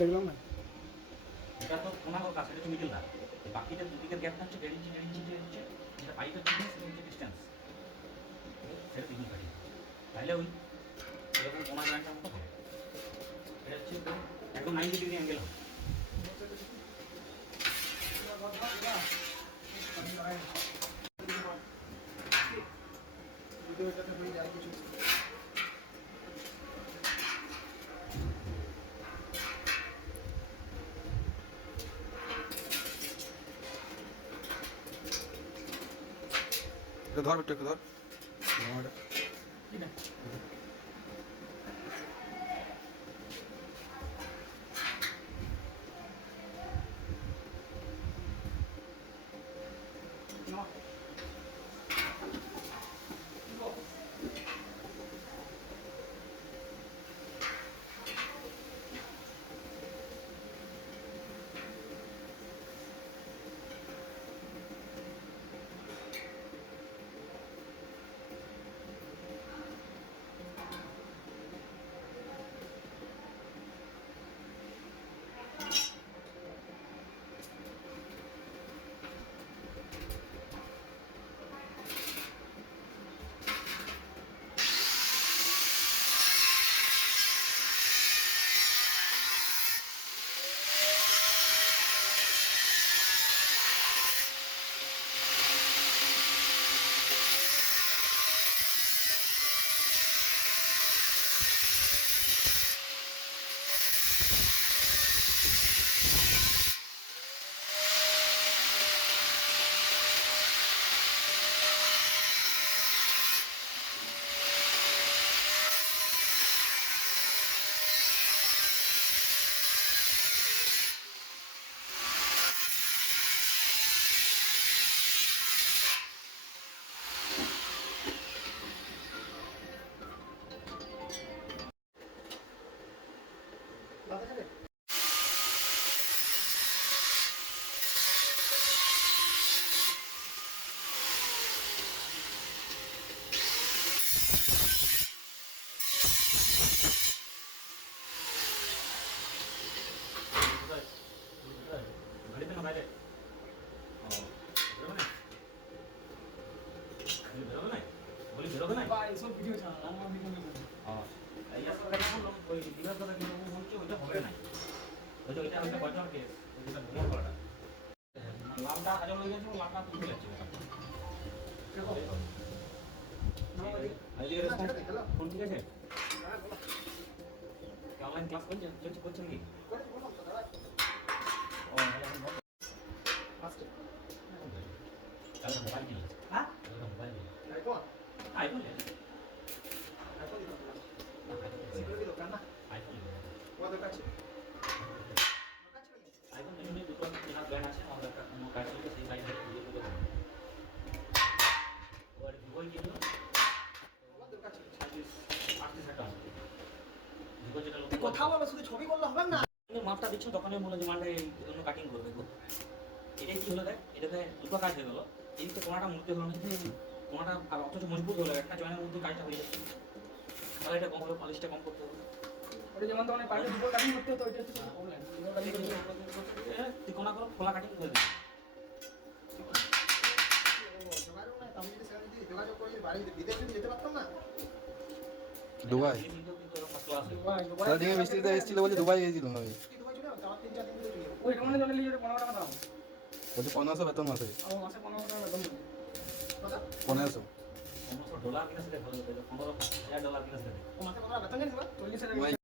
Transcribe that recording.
দেখলাম না এটা তো কোনার কাছে এটা মিডল না বাকিটা দুদিকের গ্যাপটা হচ্ছে 1.5 ইঞ্চি 1.5 ইঞ্চি হচ্ছে যেটা পাইপের ডিসটেন্স সেটা হচ্ছে ডিসটেন্স সেটা তিনই কাটি তাহলে ওই এরকম কোনা জয়েন্টের মতো হবে এটা হচ্ছে একদম 90 ডিগ্রি অ্যাঙ্গেল হবে ভিডিওটাতে হয়ে যায় কিছু ধর একটু ধর এইসব ভিডিও ছাড়া আমার ভিডিও ওই বিভাগ কথা কিন্তু বলছে ওইটা হবে না ওইটা বছর কেস ওইটা ভুল করাটা লাভটা হাজার হয়ে গেছে লাভটা তুলে যাচ্ছে ফোন ঠিক আছে অনলাইন ক্লাস করছেন কি মোবাইল কিনে হ্যাঁ মোবাইল আইফোন আইফোন কোথাও আবার শুধু ছবি করলে হবে না মাপটা দিচ্ছ তখনই মনে হয় মালটা অন্য কাটিং করবে এটাই কি হলো দেখ এটাতে দুটো কাজ হয়ে গেলো এই তো কোনাটা মুড়তে হলো না কোনাটা আর অথচ মজবুত হলো একটা জয়েনের মধ্যে কাজটা হয়ে যাচ্ছে তাহলে এটা কম হবে পলিশটা কম করতে হবে ওটা যেমন তখন পাইলে দুটো কাটিং করতে হতো ওইটা হচ্ছে প্রবলেম তুই কোনা করো খোলা কাটিং করে দিবি দুবাই দিকে মিস্ত্রিতে এসেছিল বলছে দুবাই গিয়েছিল না ওই কেমন জন্য লিয়ে 15 টাকা দাও বলছে 1500 বেতন মাসে আমার মাসে 15 টাকা বেতন দেবে কত $1500 কিনা সেটা ভালো $15,000 কিনা সেটা মাসে 15 বেতন দেবে 40,000